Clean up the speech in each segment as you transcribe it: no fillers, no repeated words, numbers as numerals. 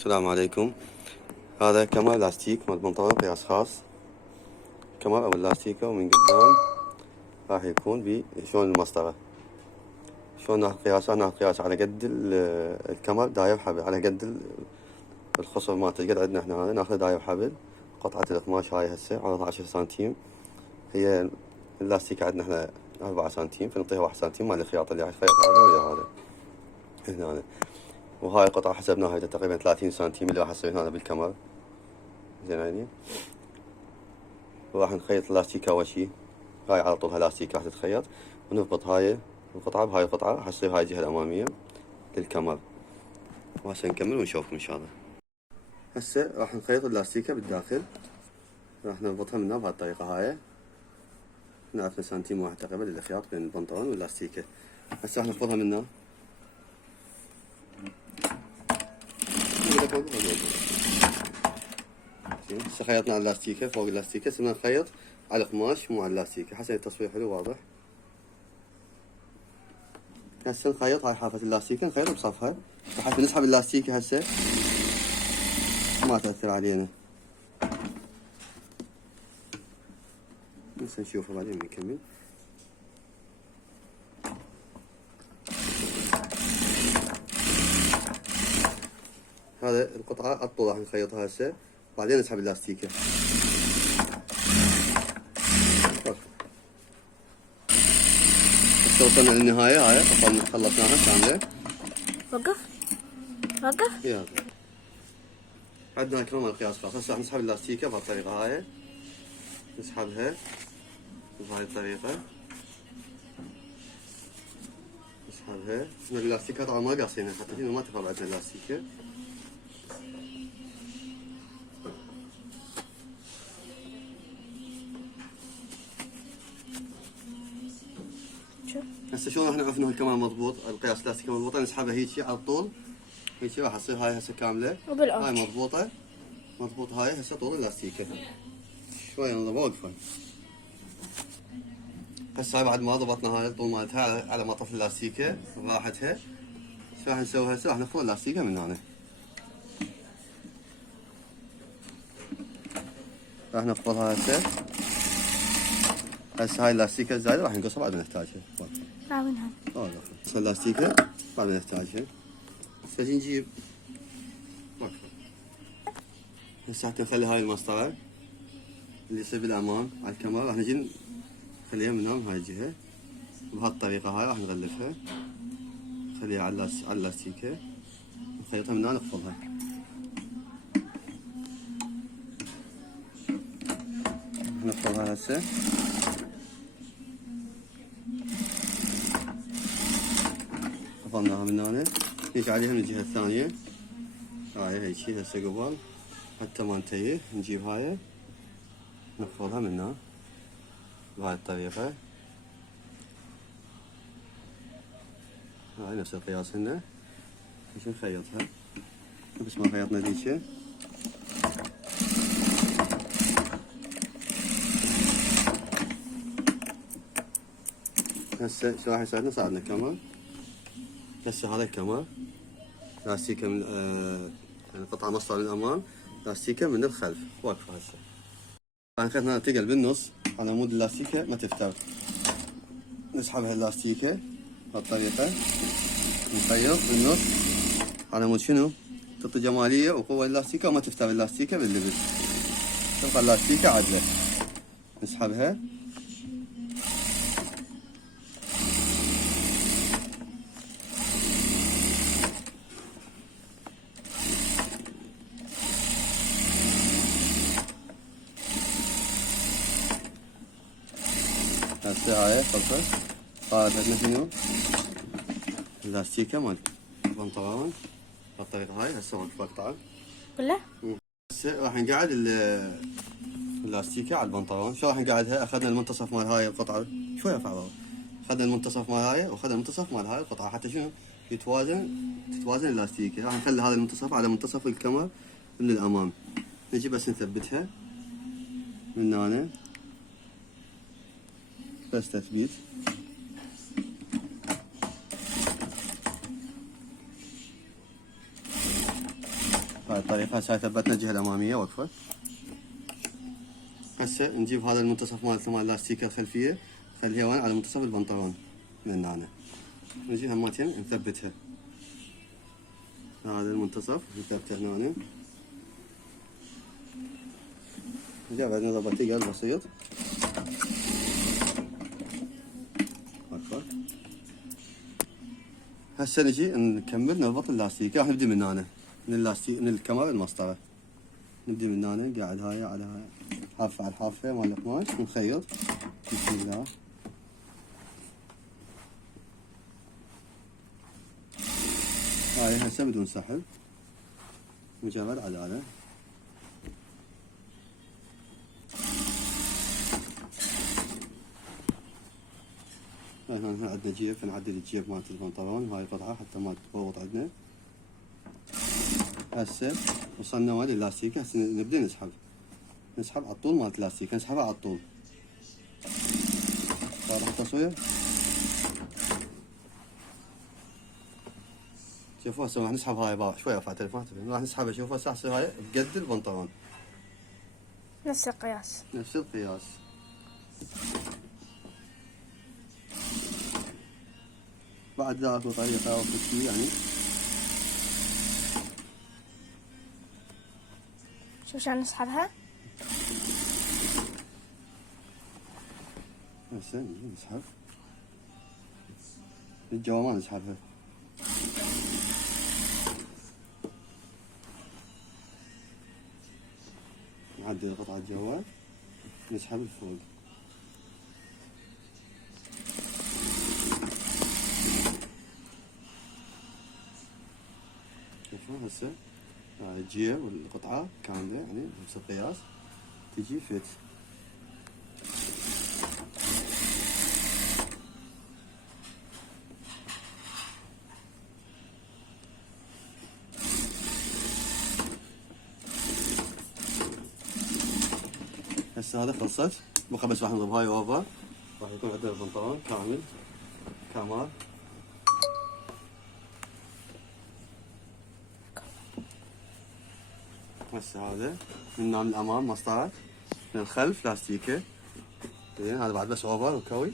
السلام عليكم. هذا كمر لاستيك مال بنطلون قياس خاص. كمر او اللاستيكه ومن قدام راح يكون بشلون المسطره. شلون ناخذ قياسه؟ ناخذ قياس على قد الكمر داير حبل، على قد الخصر مالته. قد عندنا احنا هذا ناخذ داير حبل. قطعه القماش هاي هسه على 12 سنتيم. هي اللاستيكه عندنا احنا 4 سنتيم، فنعطيها 1 سنتيم مال الخياط اللي راح يخيط هذا ويا هذا هنا. وهاي القطعة حسبناها تقريبا 30 سنتيم اللي راح تصير هنا بالكمر. زين عيني. وراح نخيط اللاستيكة أول شي. هاي على طولها لاستيكة راح تتخيط، ونربط هاي القطعة بهاي القطعة، راح تصير هاي الجهة الأمامية للكمر. وهسه نكمل ونشوفكم إن شاء الله. هسه راح نخيط اللاستيكة بالداخل، راح نربطها منها بهالطريقة هاي. نعرف سنتيم واحد تقريبا للخياط بين البنطلون واللاستيكة. هسه راح نخفضها منها. هسه خيطنا على اللاستيكة فوق اللاستيكة، صرنا نخيط على القماش مو على اللاستيكة. حسن التصوير حلو واضح. هسه نخيط هاي حافة اللاستيكة نخيط بصفها، بحيث نسحب اللاستيكة هسه ما تأثر علينا. هسه نشوفها بعدين بنكمل. هذا القطعة الطول راح نخيطها هسه، بعدين نسحب اللاستيكة. هسه وصلنا للنهاية. هاي خلصناها كاملة. وقف. يلا عندنا كمان القياس خاص. هسه راح نسحب اللاستيكة بهالطريقة هاي، نسحبها بهاي الطريقة، نسحبها. اللاستيكة طبعا ما قاصينها حتى هنا ما تخرب عندنا اللاستيكة. هسه شلون راح نعرف انه الكمام مضبوط؟ القياس اللاستيكة مضبوطة. نسحبها هيجي على الطول، هيجي راح تصير هاي هسه كاملة. هاي مضبوطة هاي هسه طول اللاستيكة. شوية واقفة. هسه هاي بعد ما ضبطنا هاي الطول مالتها على مطرف اللاستيكة راحتها، ايش راح نسوي هسه؟ راح نفرد اللاستيكة من هنا. راح نفرضها هسه. هسه هاي اللاستيكة الزايدة راح نقصها بعد ما نحتاجها. راوينها. هسه اللاستيكة بعد ما نحتاجها. هسه نجيب هسه حتى نخلي هاي المسطرة اللي يصير بالأمام على الكمر، راح نجي نخليها من هون هاي الجهة بهالطريقة. هاي راح نغلفها، نخليها على اللاستيكة، نخيطها من هون نخفضها. نخفضها هسه. خفضناها من هون، نيجي عليها من الجهة الثانية. هاي هيجي هسه قبل حتى ما نتيه نجيب هاي نخفضها من هون بهاي الطريقة. هاي نفس القياس هنا. نجي نخيطها بس ما خيطنا ذيك. هسه شو راح يساعدنا؟ ساعدنا كمان. هسه هذا الكمر لاستيكة من يعني قطعة مسطرة من الأمام، لاستيكة من الخلف واقفة. هسه راح نخيطها تقل بالنص على مود اللاستيكة ما تفتر. نسحبها اللاستيكة بهالطريقة، نخيط بالنص على مود شنو؟ تعطي جمالية وقوة اللاستيكة وما تفتر اللاستيكة باللبس، تبقى اللاستيكة عدلة. نسحبها هسه. هاي خلصت. صارت عندنا شنو؟ اللاستيكة مال البنطلون بالطريقة هاي. هسه واقفة قطعة كلها. هسه راح نقعد اللاستيكة على البنطلون. شو راح نقعدها؟ اخذنا المنتصف مال هاي القطعة، شوي ارفع بابا. اخذنا المنتصف مال هاي واخذنا المنتصف مال هاي القطعة حتى شنو؟ تتوازن اللاستيكة. راح نخلي هذا المنتصف على منتصف الكمر من الأمام. نجي بس نثبتها من هنا بس تثبيت. هاي الطريقة. هسه ثبتنا الجهة الأمامية وقفة. هسه نجيب هذا المنتصف مال اللاستيكة الخلفية، نخليها وين على منتصف البنطلون من هنا، نجي همتين نثبتها. هذا المنتصف نثبته هنا. نجي بعد نضبط ثقل بسيط. هسه نجي نكمل نربط اللاستيكة. راح نبدي من هنا، من اللاستيك، من الكمر المسطرة. نبدي من هنا، قاعد هاي على هاي، حافة على الحافة مال القماش، ونخيط. بسم الله. هاي هسه بدون سحب، مجرد عدالة. هنا عندنا جيب، فنعدل الجيب مالت البنطلون. هاي قطعة حتى ما تتفوت عندنا. هسه وصلنا وين اللاستيكة. هسه نبدأ نسحب على الطول مالت اللاستيكة، نسحبها على الطول. واضح التصوير؟ شوفوا هسه راح نسحب هاي شوي. ارفع التليفون راح نسحبها. شوفوا هسه تصير هاي بقد البنطلون، نفس القياس. نفس القياس. بعد ذاك طريقة أو يعني. شو عشان نسحبها؟ هسه نجي نسحب الجوا، ما نسحبها. نعدل قطعة الجوا، نسحب الفوق. شوفوا هسه الجيب والقطعة كاملة يعني نفس القياس، تجي فت. هسه هذا خلصت. بقى بس راح نضرب هاي اوفر، راح يكون عندنا البنطلون كامل كمال. هسه هذا من الامام مسطرة، من الخلف لاستيكة. زين هذا بعد بس اوفر وكوي.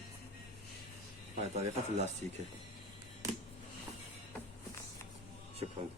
هاي طريقة اللاستيكة. شكرا.